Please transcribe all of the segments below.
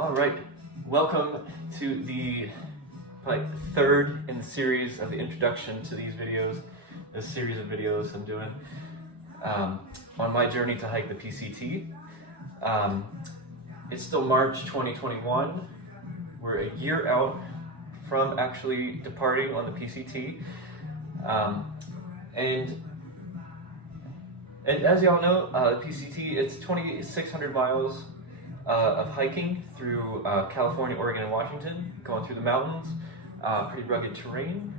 All right, welcome to the third in the series of the introduction to these videos, this series of videos I'm doing on my journey to hike the PCT. It's still March 2021. We're a year out from actually departing on the PCT. And as y'all know, the PCT, it's 2,600 miles of hiking through California, Oregon, and Washington, going through the mountains, pretty rugged terrain,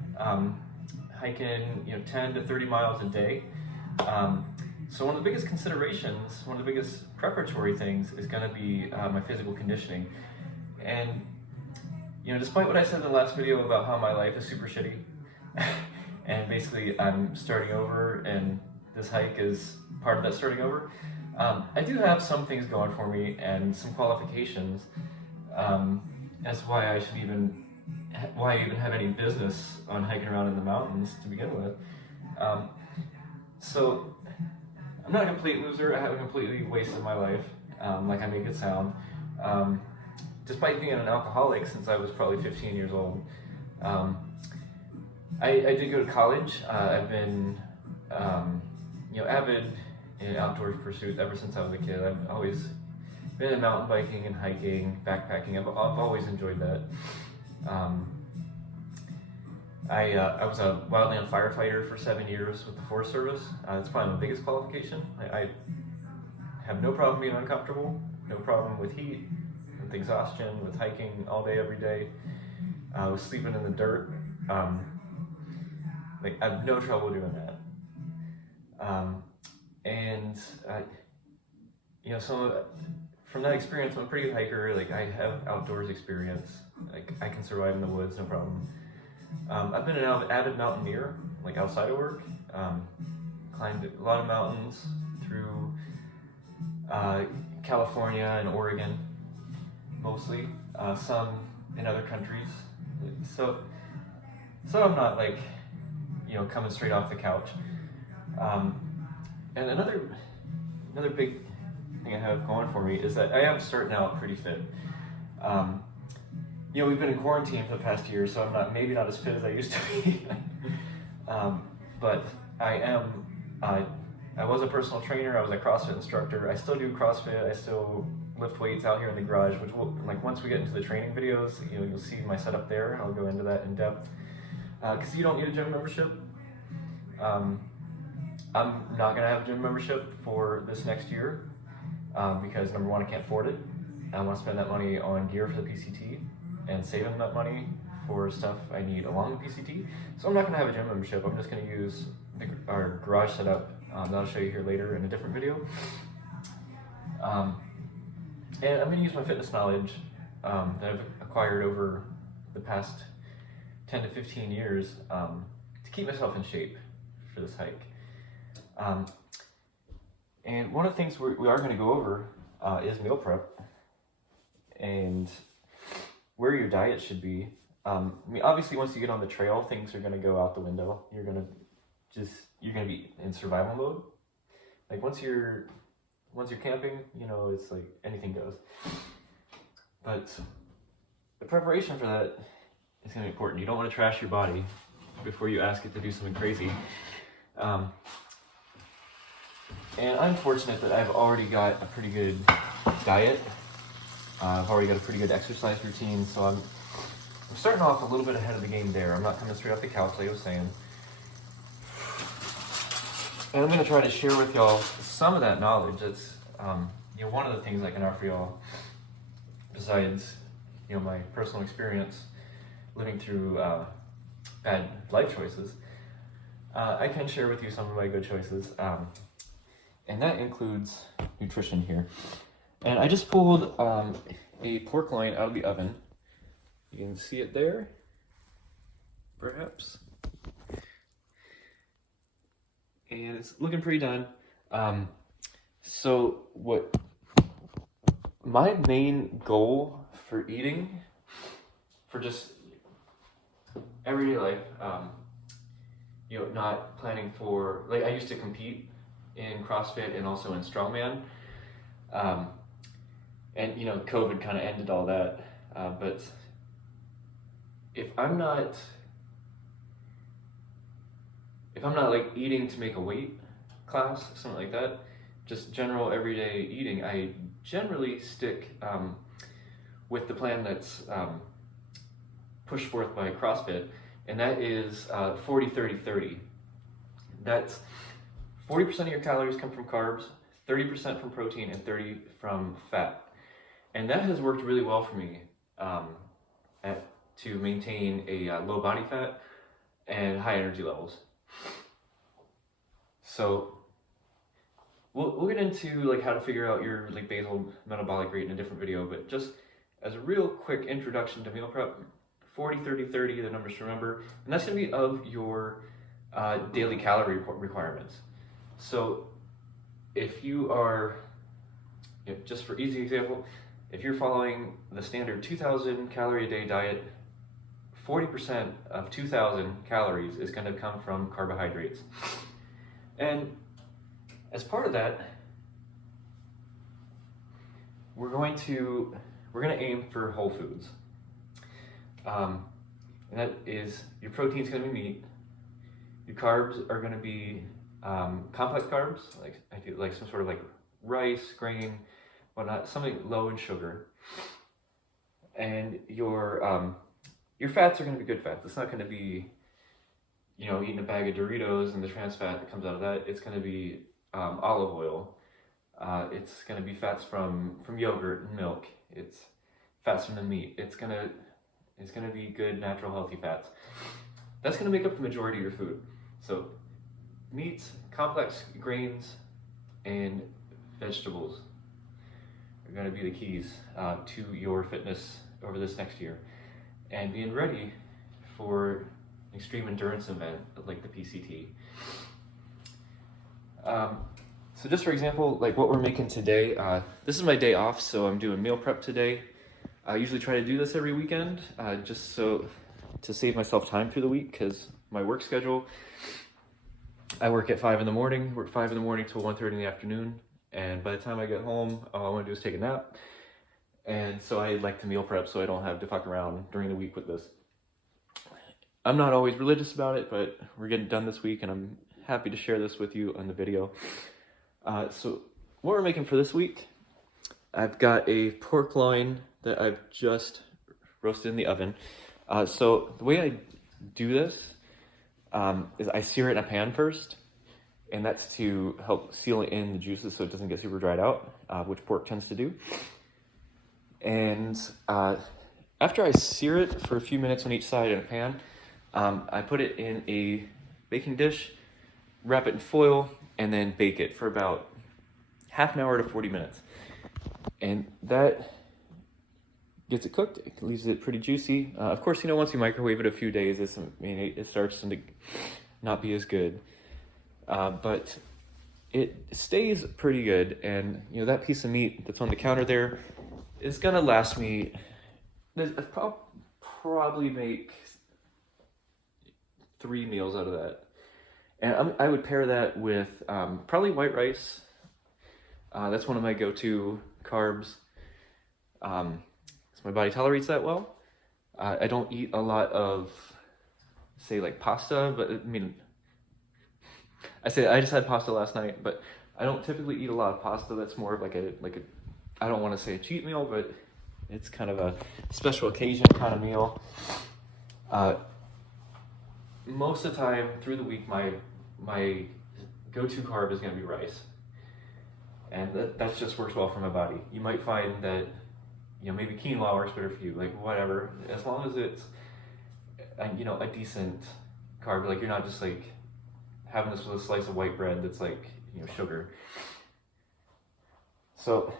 hiking 10 to 30 miles a day. So one of the biggest considerations, one of the biggest preparatory things is going to be my physical conditioning. And despite what I said in the last video about how my life is super shitty, and basically I'm starting over and this hike is part of that starting over, I do have some things going for me and some qualifications as why I even have any business on hiking around in the mountains to begin with. So I'm not a complete loser. I haven't completely wasted my life like I make it sound. Despite being an alcoholic since I was probably 15 years old. I did go to college. I've been avid in outdoors pursuits ever since I was a kid. I've always been in mountain biking and hiking, backpacking. I've always enjoyed that. I was a wildland firefighter for 7 years with the Forest Service. That's probably my biggest qualification. I have no problem being uncomfortable, no problem with heat, with exhaustion, with hiking all day, every day, with sleeping in the dirt. I have no trouble doing that. So from that experience, I'm a pretty good hiker. I have outdoors experience. I can survive in the woods, no problem. I've been an avid mountaineer, outside of work. Climbed a lot of mountains through California and Oregon, mostly. Some in other countries. So I'm not coming straight off the couch. And another big thing I have going for me is that I am starting out pretty fit. We've been in quarantine for the past year, so I'm maybe not as fit as I used to be. But I was a personal trainer. I was a CrossFit instructor. I still do CrossFit. I still lift weights out here in the garage, which will, once we get into the training videos, you'll see my setup there. I'll go into that in depth. Because you don't need a gym membership. I'm not going to have a gym membership for this next year because number one, I can't afford it. I want to spend that money on gear for the PCT and saving that money for stuff I need along the PCT. So I'm not going to have a gym membership. I'm just going to use our garage setup that I'll show you here later in a different video. And I'm going to use my fitness knowledge that I've acquired over the past 10 to 15 years to keep myself in shape for this hike. And one of the things we are going to go over is meal prep and where your diet should be. Obviously, once you get on the trail, things are going to go out the window. You're going to be in survival mode. Once you're camping, it's anything goes. But the preparation for that is going to be important. You don't want to trash your body before you ask it to do something crazy. And I'm fortunate that I've already got a pretty good diet. I've already got a pretty good exercise routine, so I'm starting off a little bit ahead of the game there. I'm not coming straight off the couch like I was saying. And I'm going to try to share with y'all some of that knowledge. That's one of the things I can offer y'all, besides my personal experience living through bad life choices. I can share with you some of my good choices. And that includes nutrition here. And I just pulled a pork loin out of the oven. You can see it there, perhaps. And it's looking pretty done. So what my main goal for eating, for just everyday life, not planning for, I used to compete in CrossFit and also in strongman. And you know, COVID kind of ended all that. But if I'm not like eating to make a weight class, something like that, just general everyday eating, I generally stick with the plan that's pushed forth by CrossFit, and that is 40-30-30. That's 40% of your calories come from carbs, 30% from protein, and 30% from fat. And that has worked really well for me to maintain a low body fat and high energy levels. So we'll get into like how to figure out your like basal metabolic rate in a different video, but just as a real quick introduction to meal prep, 40-30-30, the numbers to remember, and that's going to be of your daily calorie requirements. So if you are, just for easy example, if you're following the standard 2,000 calorie a day diet, 40% of 2,000 calories is going to come from carbohydrates. And as part of that, we're going to aim for whole foods. And that is, your protein is going to be meat. Your carbs are going to be complex carbs, like some sort of like rice, grain, whatnot, something low in sugar. And your fats are going to be good fats. It's not going to be, eating a bag of Doritos and the trans fat that comes out of that. It's going to be olive oil. It's going to be fats from yogurt and milk. It's fats from the meat. It's going to be good, natural, healthy fats. That's going to make up the majority of your food. So meats, complex grains, and vegetables are going to be the keys to your fitness over this next year, and being ready for an extreme endurance event like the PCT. So just for example, like what we're making today, this is my day off, so I'm doing meal prep today. I usually try to do this every weekend, just so to save myself time through the week, because my work schedule, I work at 5 in the morning, work 5 in the morning till 1:30 in the afternoon, and by the time I get home, all I want to do is take a nap. And so I like to meal prep so I don't have to fuck around during the week with this. I'm not always religious about it, but we're getting done this week, and I'm happy to share this with you on the video. So what we're making for this week, I've got a pork loin that I've just roasted in the oven. So the way I do this is I sear it in a pan first, and that's to help seal in the juices so it doesn't get super dried out, which pork tends to do. And after I sear it for a few minutes on each side in a pan, I put it in a baking dish, wrap it in foil, and then bake it for about half an hour to 40 minutes. And that gets it cooked. It leaves it pretty juicy. Of course, once you microwave it a few days, it starts to not be as good. But it stays pretty good. And, that piece of meat that's on the counter there is going to last me, I'll probably make 3 meals out of that. And I would pair that with probably white rice. That's one of my go-to carbs. My body tolerates that well. I don't eat a lot of, say, like pasta, but I just had pasta last night, but I don't typically eat a lot of pasta. That's more of like a I don't want to say a cheat meal, but it's kind of a special occasion kind of meal. Most of the time through the week, my go-to carb is going to be rice, and that just works well for my body. You might find that maybe quinoa works better for you, like whatever, as long as it's a decent carb, like you're not just like having this with a slice of white bread that's like sugar. So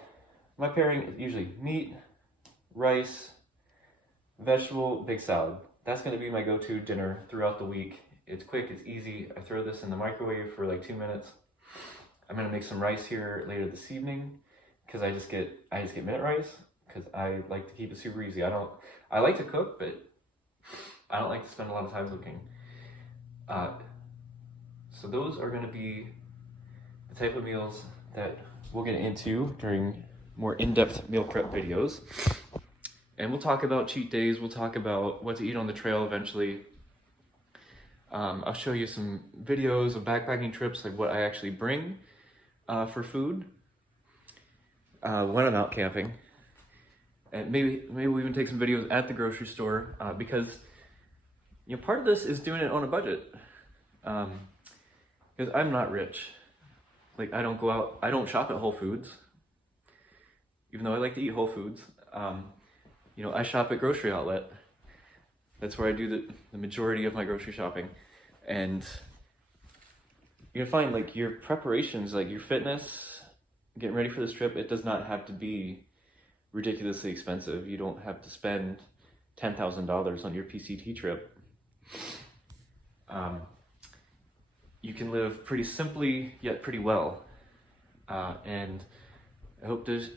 my pairing is usually meat, rice, vegetable, big salad. That's going to be my go-to dinner throughout the week. It's quick, it's easy. I throw this in the microwave for like 2 minutes. I'm going to make some rice here later this evening, because I just get minute rice, because I like to keep it super easy. I like to cook, but I don't like to spend a lot of time cooking. So those are going to be the type of meals that we'll get into during more in-depth meal prep videos. And we'll talk about cheat days, we'll talk about what to eat on the trail eventually. I'll show you some videos of backpacking trips, like what I actually bring for food when I'm out camping. And maybe we'll even take some videos at the grocery store because part of this is doing it on a budget. Because I'm not rich. Like, I don't go out, I don't shop at Whole Foods, even though I like to eat Whole Foods. I shop at Grocery Outlet. That's where I do the majority of my grocery shopping. And you're gonna find, like, your preparations, like your fitness, getting ready for this trip, it does not have to be ridiculously expensive. You don't have to spend $10,000 on your PCT trip. You can live pretty simply, yet pretty well. And I hope that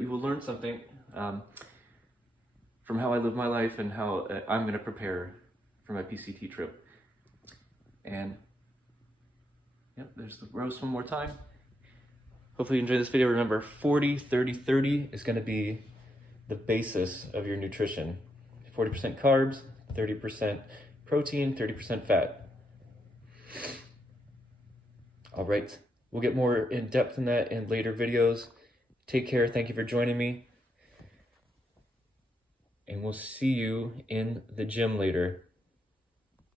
you will learn something from how I live my life and how I'm going to prepare for my PCT trip. And yep, there's the roast one more time. Hopefully you enjoyed this video. Remember, 40-30-30 is going to be the basis of your nutrition. 40% carbs, 30% protein, 30% fat. All right, we'll get more in depth in that in later videos. Take care. Thank you for joining me. And we'll see you in the gym later.